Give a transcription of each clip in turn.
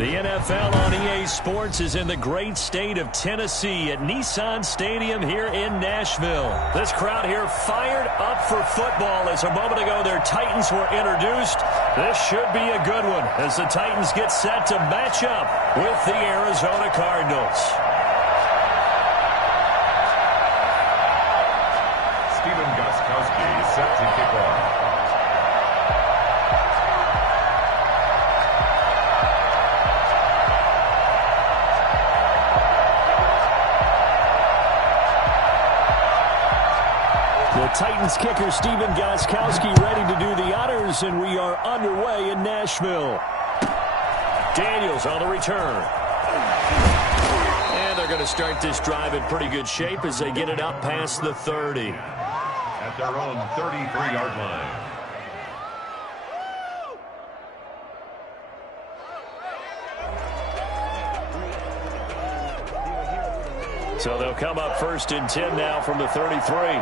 The NFL on EA Sports is in the great state of Tennessee at Nissan Stadium here in Nashville. This crowd here fired up for football as a moment ago their Titans were introduced. This should be a good one as the Titans get set to match up with the Arizona Cardinals. Stephen Gostkowski is set to kick off. The Titans kicker Stephen Gostkowski ready to do the honors, and we are underway in Nashville. Daniels on the return. And they're going to start this drive in pretty good shape as they get it up past the 30. At their own 33-yard line. So they'll come up 1st and 10 now from the 33.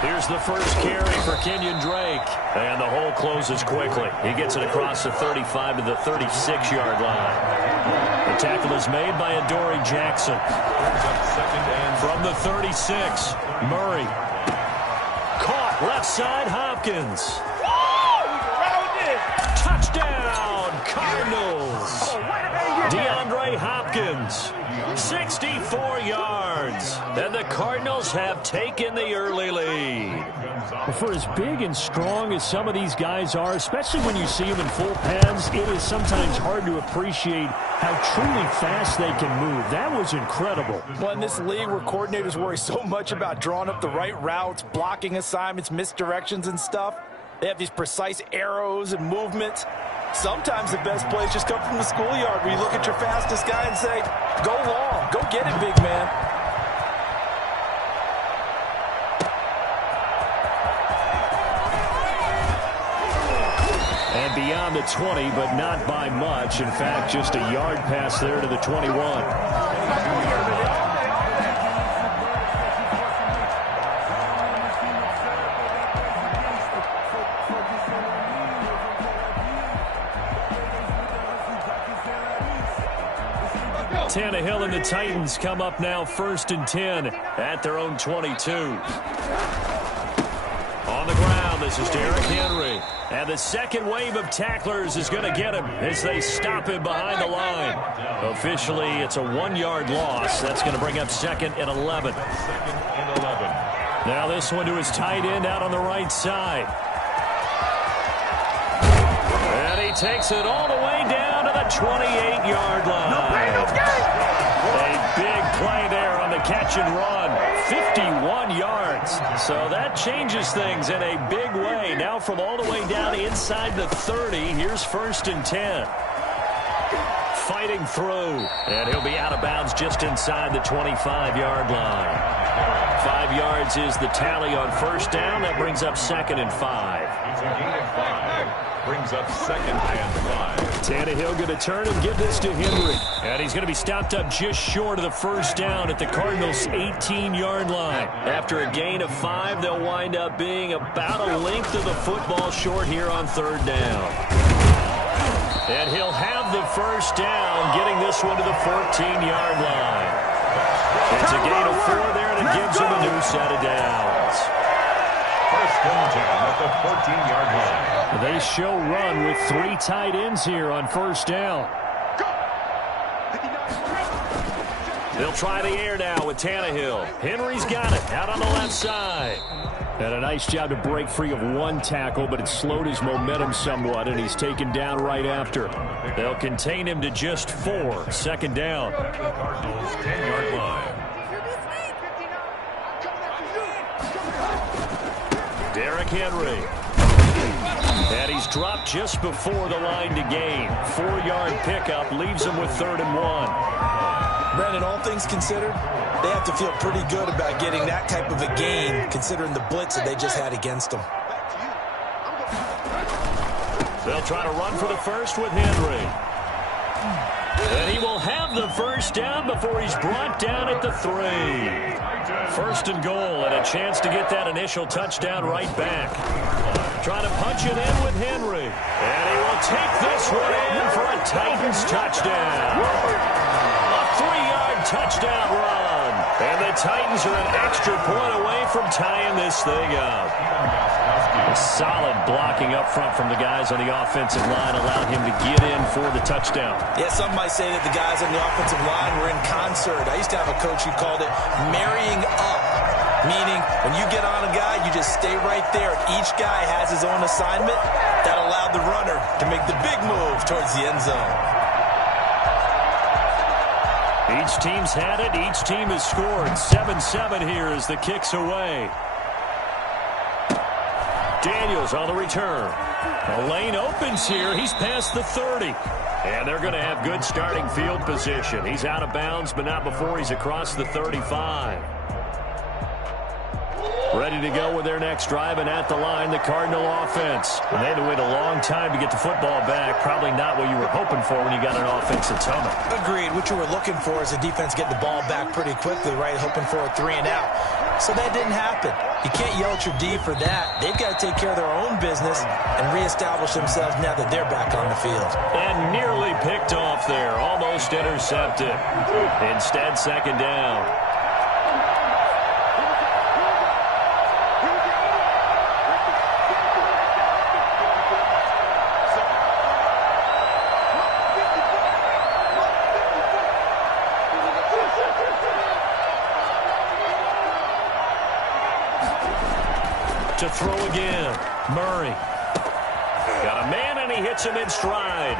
Here's the first carry for Kenyon Drake. And the hole closes quickly. He gets it across the 35 to the 36-yard line. The tackle is made by Adoree Jackson. From the 36, Murray. Caught left side, Hopkins. Touchdown, Cardinals. DeAndre Hopkins, 64 yards. And the Cardinals have taken the early lead. For as big and strong as some of these guys are, especially when you see them in full pads, it is sometimes hard to appreciate how truly fast they can move. That was incredible. Well, in this league where coordinators worry so much about drawing up the right routes, blocking assignments, misdirections and stuff, they have these precise arrows and movements. Sometimes the best plays just come from the schoolyard where you look at your fastest guy and say, go long, go get it, big man. And beyond the 20, but not by much. In fact, just a yard pass there to the 21. 'Tannehill and the Titans come up now 1st and 10 at their own 22. On the ground, this is Derrick Henry. And the second wave of tacklers is going to get him as they stop him behind the line. Officially, it's a 1-yard loss. That's going to bring up 2nd and 11. Now this one to his tight end out on the right side. And he takes it all the way down to the 28-yard line. A big play there on the catch and run. 51 yards. So that changes things in a big way. Now from all the way down inside the 30, here's 1st and 10. Fighting through. And he'll be out of bounds just inside the 25-yard line. 5 yards is the tally on 1st down. That brings up 2nd and 5. Brings up 2nd and 5. Tannehill going to turn and give this to Henry. And he's going to be stopped up just short of the 1st down at the Cardinals' 18-yard line. After a gain of 5, they'll wind up being about a length of the football short here on 3rd down. And he'll have the 1st down, getting this one to the 14-yard line. It's a gain of 4 there, and it gives him a new set of downs. 1st and 10 at the 14-yard line. They show run with 3 tight ends here on 1st down. They'll try the air now with Tannehill. Henry's got it out on the left side. And a nice job to break free of 1 tackle, but it slowed his momentum somewhat, and he's taken down right after. They'll contain him to just 4. 2nd down. Cardinals 10-yard line. Derrick Henry. And he's dropped just before the line to gain. 4-yard pickup leaves him with 3rd and 1. Brandon, all things considered, they have to feel pretty good about getting that type of a gain considering the blitz that they just had against them. They'll try to run for the first with Henry. And he will have the 1st down before he's brought down at the 3. 1st and goal, and a chance to get that initial touchdown right back. Trying to punch it in with Henry. And he will take this one in for a Titans touchdown. A 3-yard touchdown run. And the Titans are an extra point away from tying this thing up. A solid blocking up front from the guys on the offensive line allowed him to get in for the touchdown. Yeah, some might say that the guys on the offensive line were in concert. I used to have a coach who called it marrying up, meaning when you get on a guy, you just stay right there. Each guy has his own assignment. That allowed the runner to make the big move towards the end zone. Each team's had it. Each team has scored. 7-7 here as the kick's away. Daniels on the return. The lane opens here. He's past the 30. And they're going to have good starting field position. He's out of bounds, but not before he's across the 35. Ready to go with their next drive, and at the line, the Cardinal offense. And they had to wait a long time to get the football back. Probably not what you were hoping for when you got an offense that's humming. Agreed. What you were looking for is the defense getting the ball back pretty quickly, right? Hoping for a 3 and out. So that didn't happen. You can't yell at your D for that. They've got to take care of their own business and reestablish themselves now that they're back on the field. And nearly picked off there. Almost intercepted. Instead, second down. To throw again. Murray. Got a man, and he hits him in stride.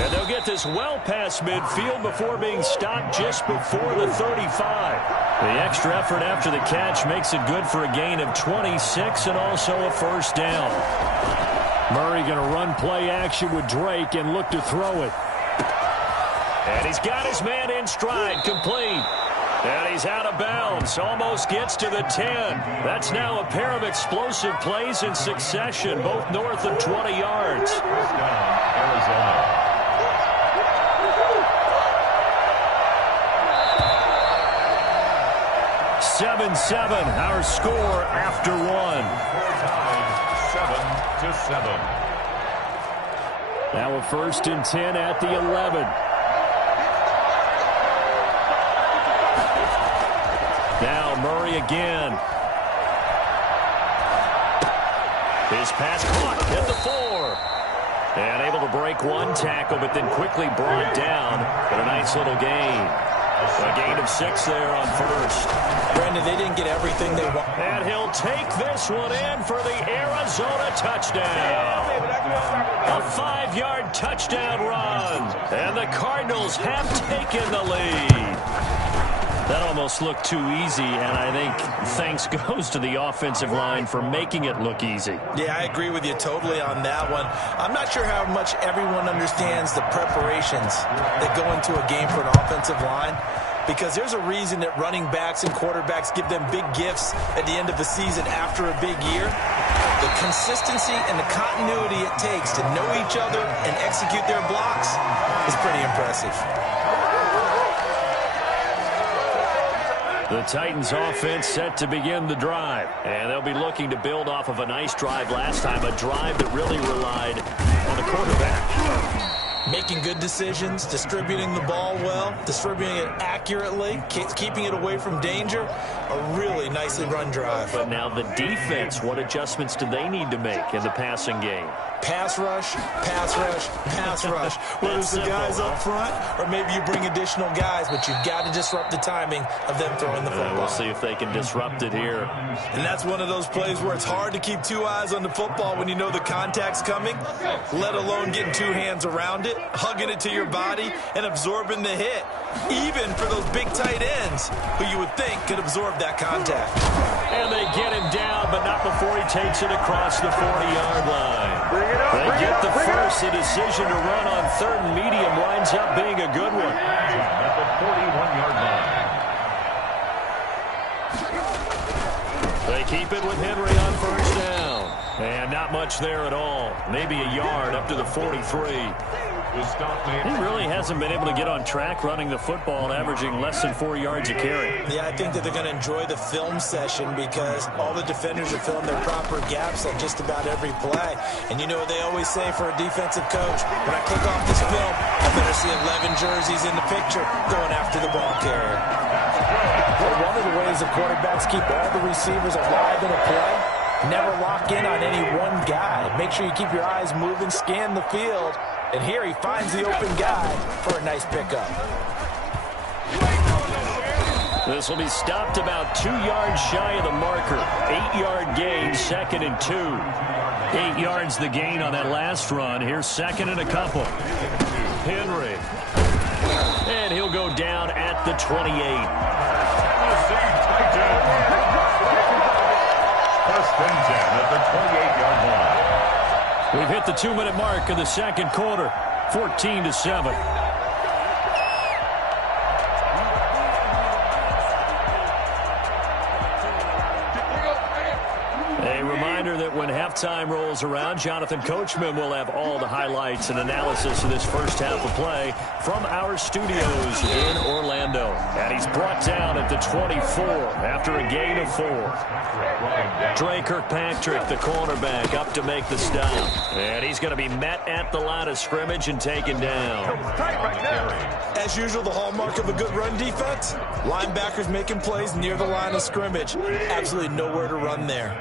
And they'll get this well past midfield before being stopped just before the 35. The extra effort after the catch makes it good for a gain of 26 and also a first down. Murray going to run play action with Drake and look to throw it. And he's got his man in stride, complete. And he's out of bounds, almost gets to the 10. That's now a pair of explosive plays in succession, both north of 20 yards. Arizona. 7-7, our score after one. 7-7. Now a 1st and 10 at the 11. Now Murray again. His pass caught at the 4. And able to break one tackle, but then quickly brought down. But a nice little gain. A gain of 6 there on first. Brandon, they didn't get everything they want. And he'll take this one in for the Arizona touchdown. A 5-yard touchdown run. And the Cardinals have taken the lead. That almost looked too easy, and I think thanks goes to the offensive line for making it look easy. Yeah, I agree with you totally on that one. I'm not sure how much everyone understands the preparations that go into a game for an offensive line, because there's a reason that running backs and quarterbacks give them big gifts at the end of the season after a big year. The consistency and the continuity it takes to know each other and execute their blocks is pretty impressive. The Titans offense set to begin the drive. And they'll be looking to build off of a nice drive last time, a drive that really relied on the quarterback. Making good decisions, distributing the ball well, distributing it accurately, keeping it away from danger. A really nicely run drive. But now the defense, what adjustments do they need to make in the passing game? Pass rush, pass rush, pass rush. Whether it's the guys up front or maybe you bring additional guys, but you've got to disrupt the timing of them throwing the football. We'll see if they can disrupt it here. And that's one of those plays where it's hard to keep 2 eyes on the football when you know the contact's coming, let alone getting 2 hands around it, hugging it to your body, and absorbing the hit. Even for those big tight ends who you would think could absorb that contact. And they get him down, but not before he takes it across the 40-yard line. They get the first. The decision to run on 3rd and medium winds up being a good one. At the 41-yard line. They keep it with Henry on 1st down. And not much there at all. Maybe a yard up to the 43. The stop made. He really hasn't been able to get on track running the football and averaging less than 4 yards a carry. Yeah, I think that they're going to enjoy the film session because all the defenders are filling their proper gaps on just about every play. And you know what they always say for a defensive coach? When I click off this film, I better see 11 jerseys in the picture going after the ball carrier. Well, one of the ways the quarterbacks keep all the receivers alive in a play, never lock in on any one guy. Make sure you keep your eyes moving, scan the field. And here he finds the open guy for a nice pickup. This will be stopped about 2 yards shy of the marker. 8-yard gain, 2nd and 2. 8 yards the gain on that last run. Here's 2nd and a couple. Henry. And he'll go down at the 28. First and 10 at the 28-yard line. We've hit the 2-minute mark of the second quarter, 14-7. A reminder that when halftime rolls around, Jonathan Coachman will have all the highlights and analysis of this first half of play from our studios in Orlando. And he's brought down at the 24 after a gain of 4. Dre Kirkpatrick, the cornerback, up to make the stop. And he's going to be met at the line of scrimmage and taken down. As usual, the hallmark of a good run defense, linebackers making plays near the line of scrimmage. Absolutely nowhere to run there.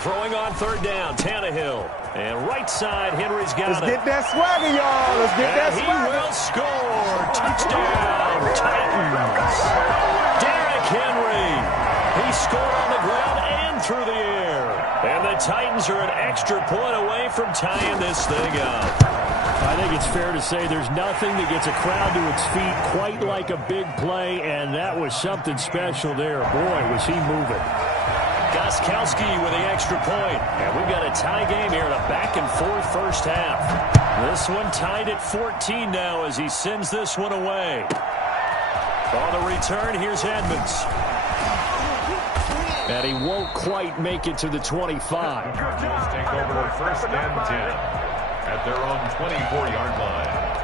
Throwing on third down, Tannehill. And right side, Henry's got Let's it. get that swagger, y'all. Let's get that He swagger. will score. Touchdown, Titans. Derrick Henry. He scored on the ground and through the air. And the Titans are an extra point away from tying this thing up. I think it's fair to say there's nothing that gets a crowd to its feet quite like a big play, and that was something special there. Boy, was he moving. Gostkowski with the extra point. And we've got a tie game here in a back-and-forth first half. This one tied at 14 now as he sends this one away. On the return, here's Edmonds. And he won't quite make it to the 25. Eagles take over first and 10 at their own 24-yard line.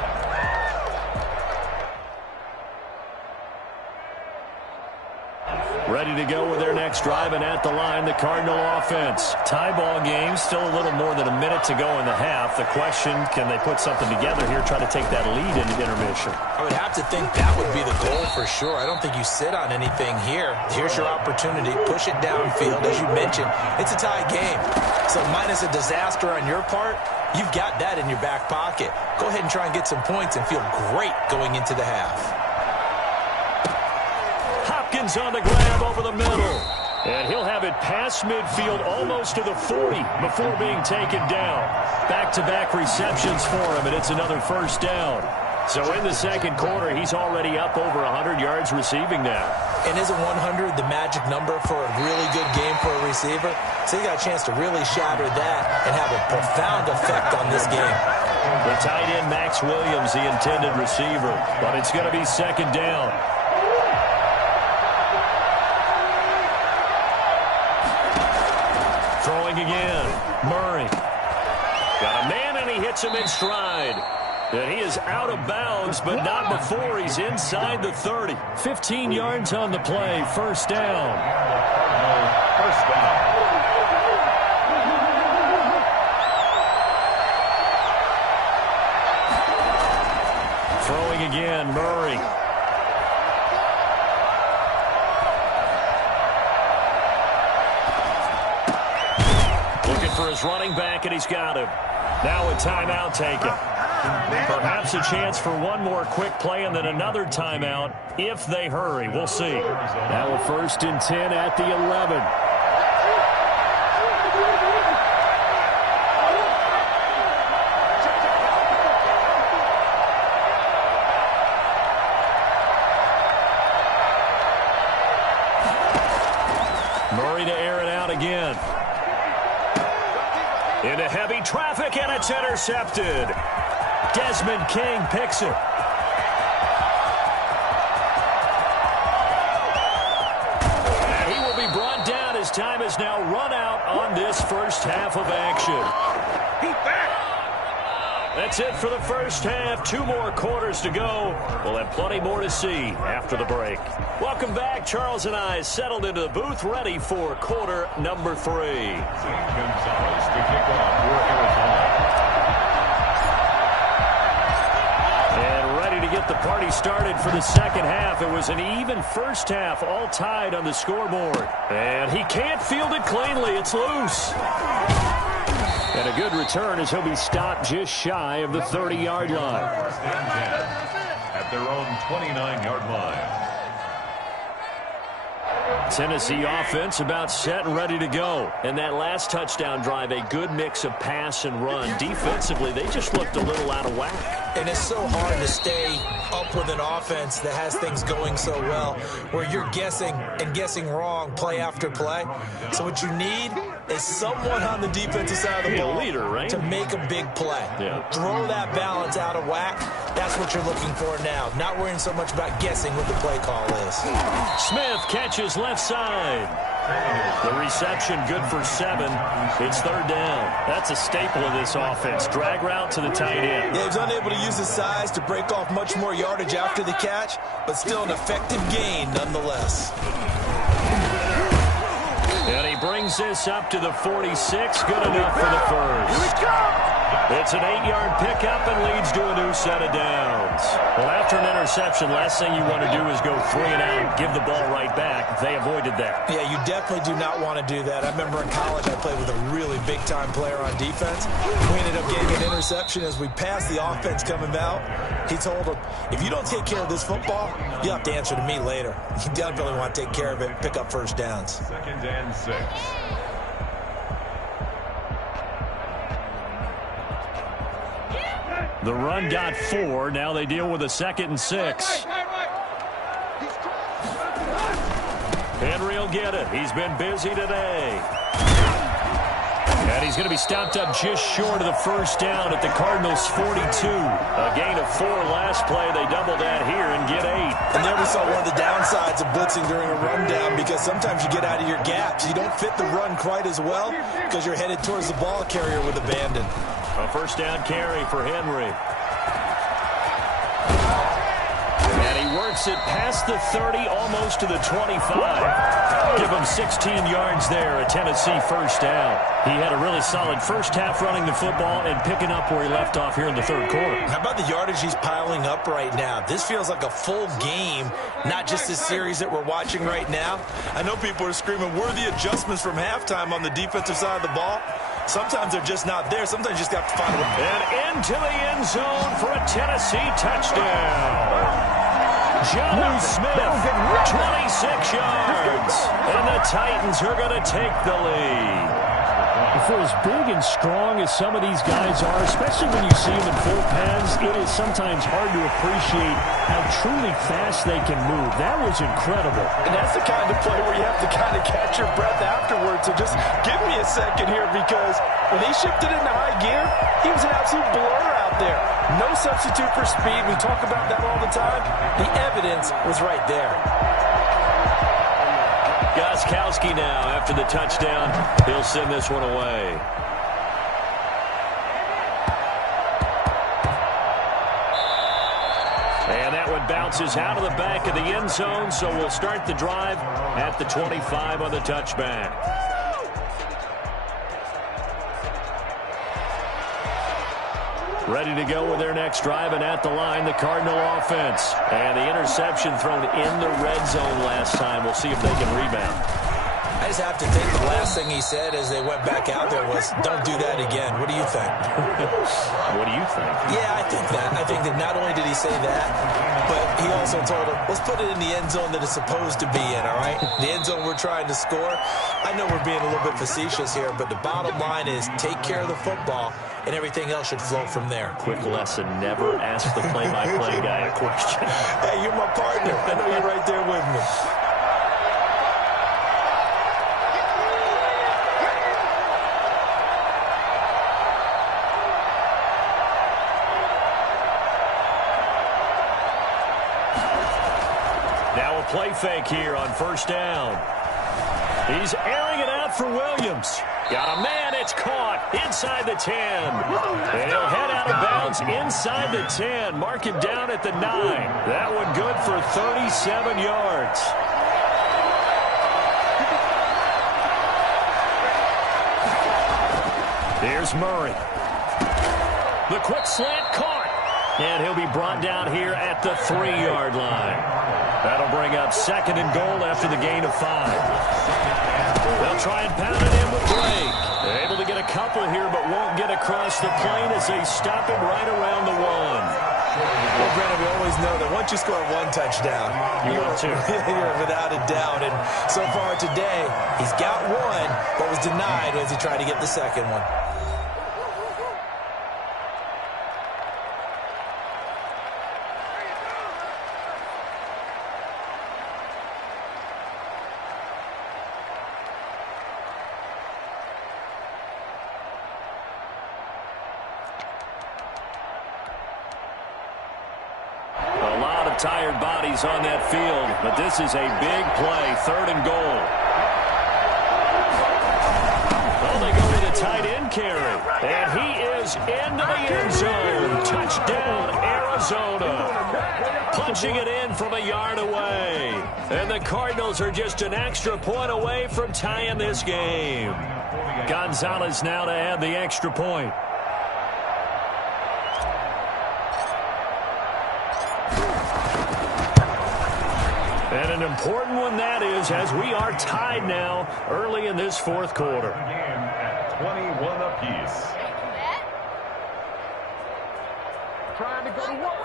Ready to go with their next drive, and at the line, the Cardinal offense. Tie ball game, still a little more than a minute to go in the half. The question, can they put something together here, try to take that lead into intermission? I would have to think that would be the goal for sure. I don't think you sit on anything here. Here's your opportunity. Push it downfield. As you mentioned, it's a tie game. So minus a disaster on your part, you've got that in your back pocket. Go ahead and try and get some points and feel great going into the half. Hopkins on the grab over the middle. And he'll have it past midfield almost to the 40 before being taken down. Back-to-back receptions for him, and it's another first down. So in the second quarter, he's already up over 100 yards receiving now. And isn't 100 the magic number for a really good game for a receiver? So you got a chance to really shatter that and have a profound effect on this game. The tight end, Max Williams, the intended receiver. But it's going to be second down. Throwing again. Murray. Got a man, and he hits him in stride. And he is out of bounds, but not before he's inside the 30. 15 yards on the play. First down. First down. Throwing again, Murray. Looking for his running back, and he's got him. Now a timeout taken. Perhaps a chance for one more quick play and then another timeout if they hurry. We'll see. Now a 1st and 10 at the 11. Murray to air it out again. Into heavy traffic, and it's intercepted. Desmond King picks it. And he will be brought down as time is now run out on this first half of action. That's it for the first half. 2 more quarters to go. We'll have plenty more to see after the break. Welcome back. Charles and I settled into the booth, ready for quarter number 3. Gonzalez to kick off for Arizona. And ready to get the party started for the second half. It was an even first half, all tied on the scoreboard. And he can't field it cleanly. It's loose. And a good return as he'll be stopped just shy of the 30-yard line. First and 10 at their own 29-yard line. Tennessee offense about set and ready to go. And that last touchdown drive, a good mix of pass and run. Defensively, they just looked a little out of whack. And it's so hard to stay up with an offense that has things going so well, where you're guessing and guessing wrong play after play. So what you need is someone on the defensive side of the ball, leader, right? to make a big play. Yeah. Throw that balance out of whack. That's what you're looking for now. Not worrying so much about guessing what the play call is. Smith catches left side. The reception good for 7. It's third down. That's a staple of this offense. Drag route to the tight end. Yeah, he was unable to use his size to break off much more yardage after the catch, but still an effective gain nonetheless. And he brings this up to the 46. Good enough for the first. Here we go! It's an 8-yard pickup and leads to a new set of downs. Well, after an interception, last thing you want to do is go 3 and out, give the ball right back. They avoided that. Yeah, you definitely do not want to do that. I remember in college I played with a really big-time player on defense. We ended up getting an interception as we passed the offense coming out. He told him, if you don't take care of this football, you'll have to answer to me later. You definitely want to take care of it and pick up first downs. Second and 6. The run got 4. Now they deal with a 2nd and 6. Henry will get it. He's been busy today. And he's going to be stopped up just short of the first down at the Cardinals' 42. A gain of 4 last play. They double that here and get 8. And there we saw one of the downsides of blitzing during a rundown, because sometimes you get out of your gaps. You don't fit the run quite as well because you're headed towards the ball carrier with abandon. A first down carry for Henry. And he works it past the 30, almost to the 25. Give him 16 yards there, a Tennessee first down. He had a really solid first half running the football and picking up where he left off here in the third quarter. How about the yardage he's piling up right now? This feels like a full game, not just this series that we're watching right now. I know people are screaming, worthy adjustments from halftime on the defensive side of the ball. Sometimes they're just not there. Sometimes you just have to find a way. And into the end zone for a Tennessee touchdown. Jonnu Smith, 26 yards. And the Titans are going to take the lead. For as big and strong as some of these guys are, especially when you see them in full pads, it is sometimes hard to appreciate how truly fast they can move. That was incredible. And that's the kind of play where you have to kind of catch your breath afterwards. So just give me a second here, because when he shifted into high gear, he was an absolute blur out there. No substitute for speed. We talk about that all the time. The evidence was right there. Gostkowski now, after the touchdown, he'll send this one away. And that one bounces out of the back of the end zone, so we'll start the drive at the 25 on the touchback. Ready to go with their next drive, and at the line, the Cardinal offense. And the interception thrown in the red zone last time. We'll see if they can rebound. I just have to think the last thing he said as they went back out there was, don't do that again. What do you think? What do you think? Yeah, I think that. I think that not only did he say that, but he also told him, let's put it in the end zone that it's supposed to be in, all right? The end zone we're trying to score. I know we're being a little bit facetious here, but the bottom line is take care of the football, and everything else should flow from there. Quick lesson, never ask the play-by-play guy a question. Hey, you're my partner. I know you're right there with me. Now a play fake here on first down. He's airing it out for Williams. Got a man, it's caught inside the 10. And he'll head out of bounds is inside the 10. Mark him down at the 9. That one good for 37 yards. Here's Murray. The quick slant caught. And he'll be brought down here at the 3-yard line. That'll bring up 2nd and goal after the gain of 5. They'll try and pound it in with Blake. They're able to get a couple here, but won't get across the plane as they stop him right around the 1. Well, Brandon, we always know that once you score 1 touchdown, you're without a doubt. And so far today, he's got 1, but was denied as he tried to get the 2nd one. Tired bodies on that field, but this is a big play. 3rd and goal. Well, they go with a tight end carry, and he is into the end zone. Touchdown, Arizona. Punching it in from a yard away. And the Cardinals are just an extra point away from tying this game. Gonzalez now to add the extra point. And an important one that is, as we are tied now early in this 4th quarter. Game at 21 apiece. Trying to go to work.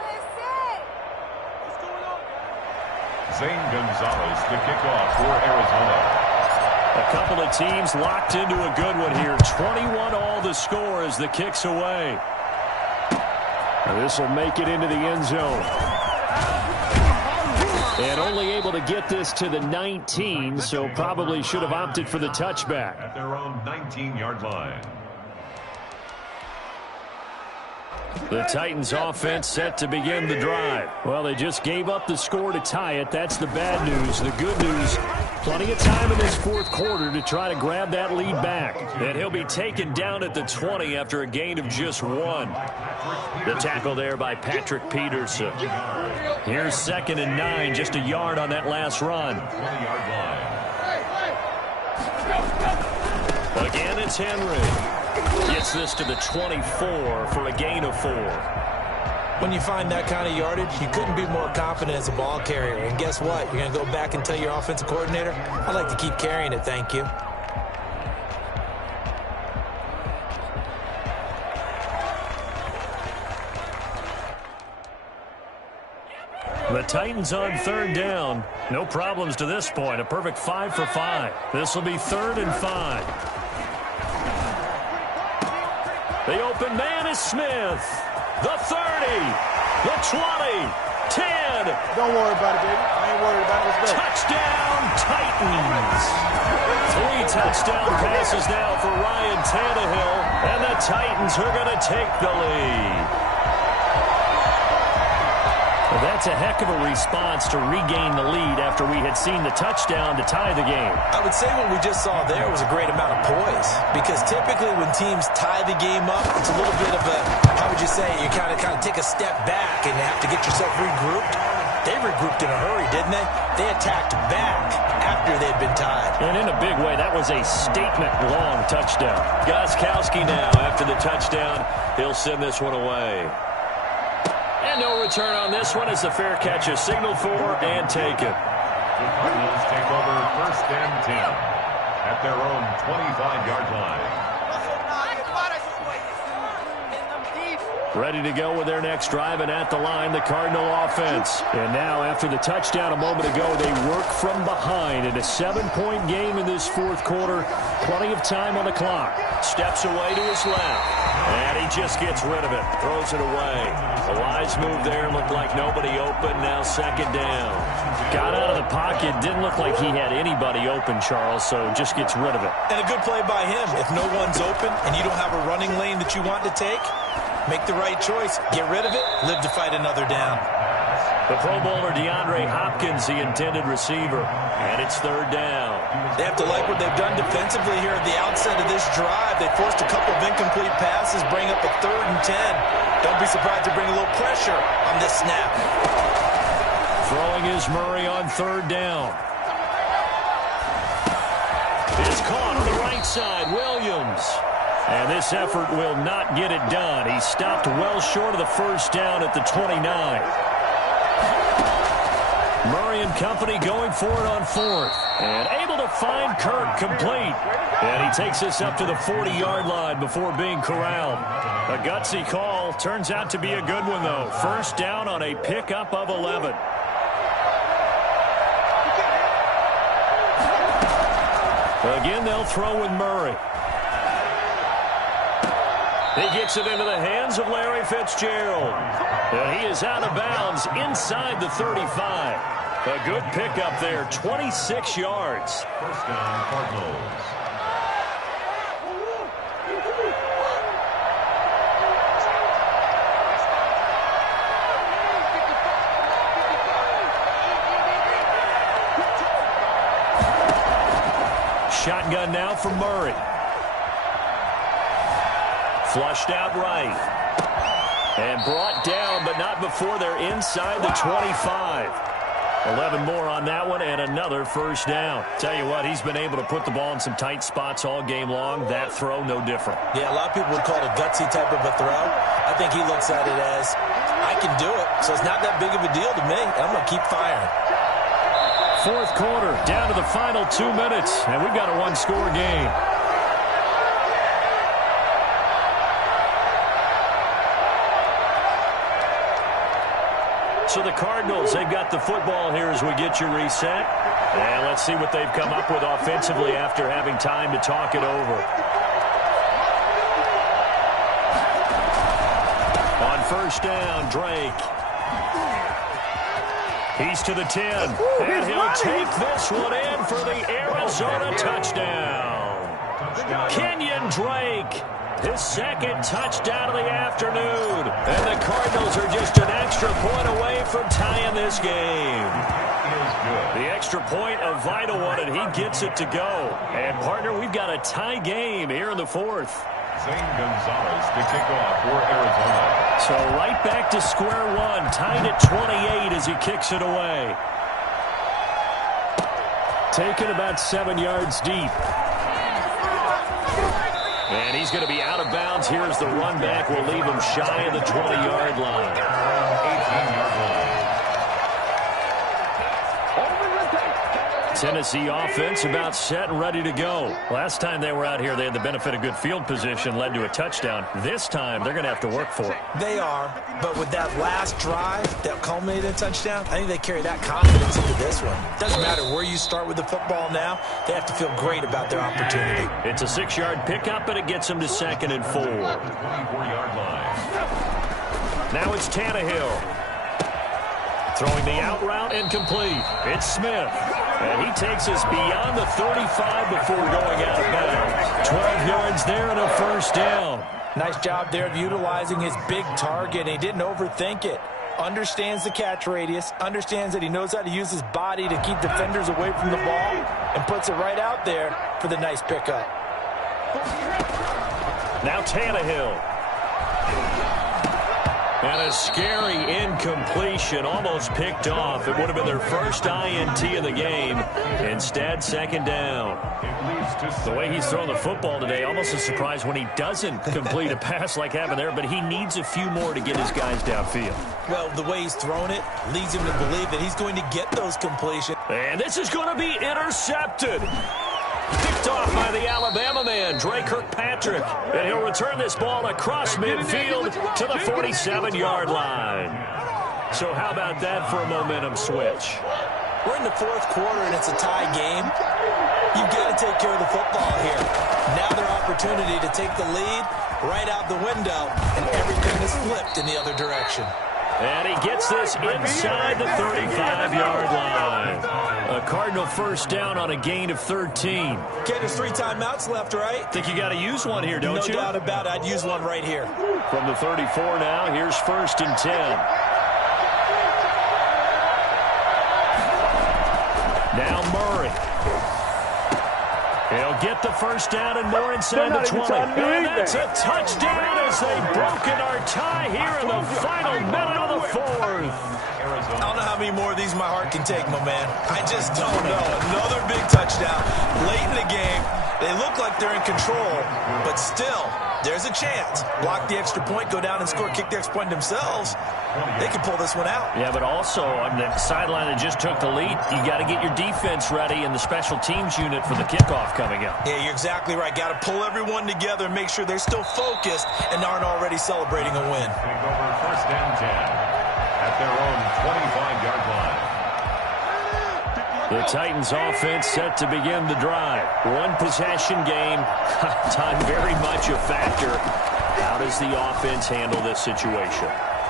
Zane Gonzalez to kick off for Arizona. A couple of teams locked into a good one here. 21 all the score as the kick's away. This will make it into the end zone. And only able to get this to the 19, so probably should have opted for the touchback. At their own 19-yard line. The Titans offense set to begin the drive. Well, they just gave up the score to tie it. That's the bad news. The good news, plenty of time in this 4th quarter to try to grab that lead back. And he'll be taken down at the 20 after a gain of just 1. The tackle there by Patrick Peterson. Here's 2nd and 9, just a yard on that last run. 20-yard line. Again, it's Henry. Gets this to the 24 for a gain of 4. When you find that kind of yardage, you couldn't be more confident as a ball carrier. And guess what? You're going to go back and tell your offensive coordinator, I'd like to keep carrying it, thank you. The Titans on 3rd down. No problems to this point. A perfect 5 for 5. This will be 3rd and 5. The open man is Smith. The 30. The 20. 10. Don't worry about it, baby. I ain't worried about it. Let's go. Touchdown, Titans. 3 touchdown passes now for Ryan Tannehill. And the Titans are going to take the lead. Well, that's a heck of a response to regain the lead after we had seen the touchdown to tie the game. I would say what we just saw there was a great amount of poise, because typically when teams tie the game up, it's a little bit of a, how would you say, you kind of take a step back and you have to get yourself regrouped. They regrouped in a hurry, didn't they? They attacked back after they'd been tied. And in a big way, that was a statement-long touchdown. Gostkowski now, after the touchdown, he'll send this one away. And no return on this one as the fair catch is signaled for and taken. The Cardinals take over 1st and 10 at their own 25-yard line. Ready to go with their next drive, and at the line, the Cardinal offense. And now, after the touchdown a moment ago, they work from behind in a 7-point game in this 4th quarter. Plenty of time on the clock. Steps away to his left. And he just gets rid of it. Throws it away. A wise move there. Looked like nobody open. Now 2nd down. Got out of the pocket. Didn't look like he had anybody open, Charles, so just gets rid of it. And a good play by him. If no one's open and you don't have a running lane that you want to take, make the right choice. Get rid of it. Live to fight another down. The Pro Bowler DeAndre Hopkins, the intended receiver. And it's 3rd down. They have to like what they've done defensively here at the outset of this drive. They forced a couple of incomplete passes, bring up a 3rd and 10. Don't be surprised to bring a little pressure on this snap. Throwing is Murray on third down. It's caught on the right side. Williams. And this effort will not get it done. He stopped well short of the first down at the 29. Murray and company going for it on fourth. And able to find Kirk complete. And he takes this up to the 40-yard line before being corralled. A gutsy call. Turns out to be a good one, though. First down on a pickup of 11. Again, they'll throw with Murray. He gets it into the hands of Larry Fitzgerald. And he is out of bounds inside the 35. A good pickup there, 26 yards. First down, Cardinals. Shotgun now for Murray. Flushed out right. And brought down, but not before they're inside the 25. 11 more on that one and another first down. Tell you what, he's been able to put the ball in some tight spots all game long. That throw, no different. Yeah, a lot of people would call it a gutsy type of a throw. I think he looks at it as, I can do it, so it's not that big of a deal to me. I'm going to keep firing. Fourth quarter, down to the final 2 minutes, and we've got a one-score game. So the Cardinals, they've got the football here as we get you reset. And let's see what they've come up with offensively after having time to talk it over. On first down, Drake. He's to the 10. And he'll take this one in for the Arizona touchdown. Kenyon Drake. His second touchdown of the afternoon. And the Cardinals are just an extra point away from tying this game. The extra point, a vital one, and he gets it to go. And, partner, we've got a tie game here in the fourth. Zane Gonzalez to kick off for Arizona. So right back to square one, tied at 28 as he kicks it away. Taken about 7 yards deep. And he's going to be out of bounds. Here's the run back. We'll leave him shy of the 20-yard line. 18-yard line. Tennessee offense about set and ready to go. Last time they were out here, they had the benefit of good field position, led to a touchdown. This time, they're going to have to work for it. They are, but with that last drive that culminated in a touchdown, I think they carry that confidence into this one. Doesn't matter where you start with the football now, they have to feel great about their opportunity. It's a 6-yard pickup, and it gets them to 2nd and 4. 24-yard line. Now it's Tannehill. Throwing the out route and complete. It's Smith. And he takes us beyond the 35 before going out of bounds. 12 yards there and a first down. Nice job there of utilizing his big target. He didn't overthink it. Understands the catch radius. Understands that he knows how to use his body to keep defenders away from the ball. And puts it right out there for the nice pickup. Now Tannehill. And a scary incompletion, almost picked off. It would have been their first INT of the game. Instead, 2nd down. The way he's thrown the football today, almost a surprise when he doesn't complete a pass like having there, but he needs a few more to get his guys downfield. Well, the way he's thrown it leads him to believe that he's going to get those completions. And this is going to be intercepted. Picked off by the Alabama man, Drake Kirkpatrick. And he'll return this ball across midfield to the 47-yard line. So how about that for a momentum switch? We're in the fourth quarter, and it's a tie game. You've got to take care of the football here. Now their opportunity to take the lead right out the window, and everything is flipped in the other direction. And he gets this inside the 35-yard line. A Cardinal first down on a gain of 13. Okay, there's 3 timeouts left, right? Think you got to use one here, don't you? No doubt about it. I'd use one right here. From the 34 now, here's 1st and 10. Now Murray. He'll get the first down and more inside the 20. And that's a touchdown as they've broken our tie here in the final minute of the fourth. I don't know how many more of these my heart can take, my man. I just don't know. Another big touchdown late in the game. They look like they're in control, but still, there's a chance. Block the extra point, go down and score, kick the extra point themselves. They can pull this one out. Yeah, but also on the sideline that just took the lead, you got to get your defense ready and the special teams unit for the kickoff coming up. Yeah, you're exactly right. Got to pull everyone together and make sure they're still focused and aren't already celebrating a win. Take over first and 10 at their own 25-yard line. The Titans offense set to begin the drive. One possession game. Time very much a factor. How does the offense handle this situation?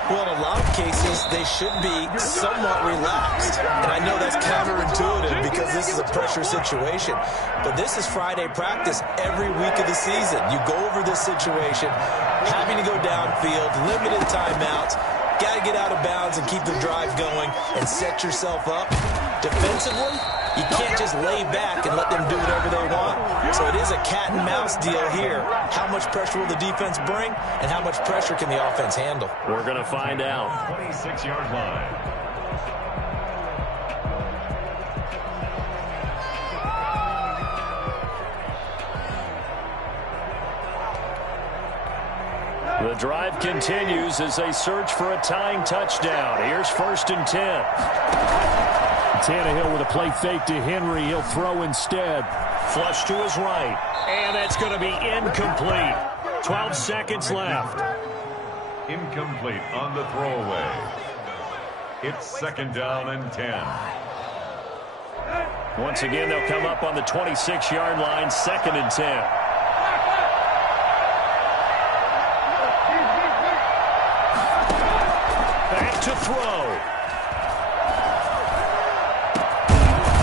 Well, in a lot of cases, they should be somewhat relaxed. And I know that's counterintuitive because this is a pressure situation. But this is Friday practice every week of the season. You go over this situation, having to go downfield, limited timeouts, got to get out of bounds and keep the drive going and set yourself up. Defensively, you can't just lay back and let them do whatever they want. So it is a cat and mouse deal here. How much pressure will the defense bring, and how much pressure can the offense handle? We're going to find out. 26-yard line. The drive continues as they search for a tying touchdown. Here's first and 10. Tannehill with a play fake to Henry. He'll throw instead. Flush to his right. And that's going to be incomplete. 12 seconds left. Incomplete on the throwaway. It's second down and 10. Once again, they'll come up on the 26-yard line, second and 10. Back to throw.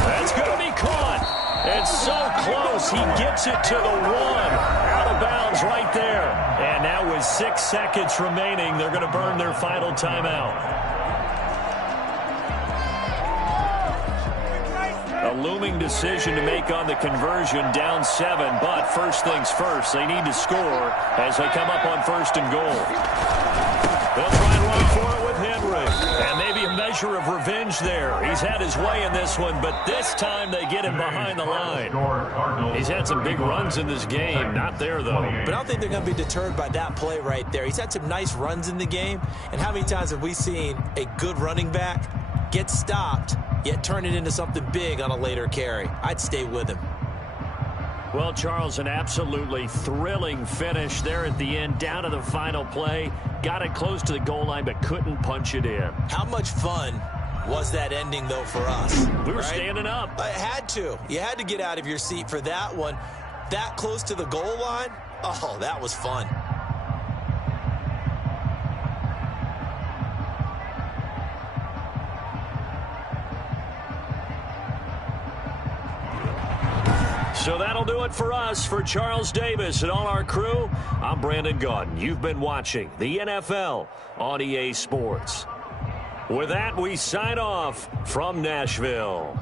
That's going to be caught. It's so close. He gets it to the one. Out of bounds right there. And now with 6 seconds remaining, they're going to burn their final timeout. A looming decision to make on the conversion, down 7. But first things first, they need to score as they come up on first and goal. They'll try and run for it with Henry. And maybe a measure of revenge there. He's had his way in this one, but this time they get him behind the line. He's had some big runs in this game. Not there, though. But I don't think they're going to be deterred by that play right there. He's had some nice runs in the game. And how many times have we seen a good running back get stopped, yet turn it into something big on a later carry? I'd stay with him. Well, Charles, an absolutely thrilling finish there at the end, down to the final play. Got it close to the goal line, but couldn't punch it in. How much fun was that ending, though, for us? We were standing up. I had to. You had to get out of your seat for that one. That close to the goal line? Oh, that was fun. So that'll do it for us. For Charles Davis and all our crew, I'm Brandon Gaudin. You've been watching the NFL on EA Sports. With that, we sign off from Nashville.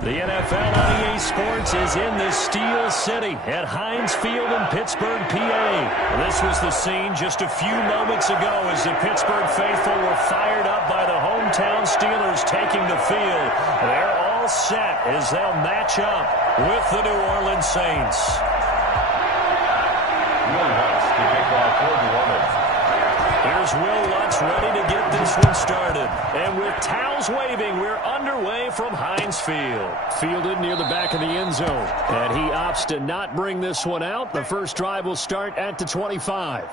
The NFL on EA Sports is in the Steel City at Heinz Field in Pittsburgh, PA. This was the scene just a few moments ago as the Pittsburgh faithful were fired up by the hometown Steelers taking the field. They're all set as they'll match up with the New Orleans Saints. Will Lutz to kick off for New Orleans. Here's Will Lutz ready to get this one started. And with towels waving, we're underway from Heinz Field. Fielded near the back of the end zone. And he opts to not bring this one out. The first drive will start at the 25.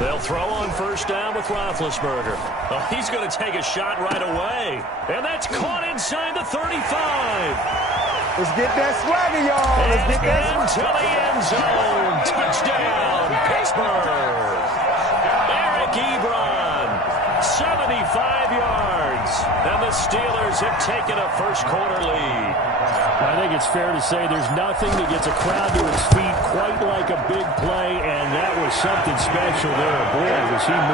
They'll throw on first down with Roethlisberger. Oh, he's going to take a shot right away. And that's caught inside the 35. Let's get that swagger, y'all. Let's get that into the end zone. Touchdown, Pittsburgh. Eric Ebron, 75 yards. And the Steelers have taken a first-quarter lead. I think it's fair to say there's nothing that gets a crowd to its feet quite like a big play, and that was something special there. Boy, was he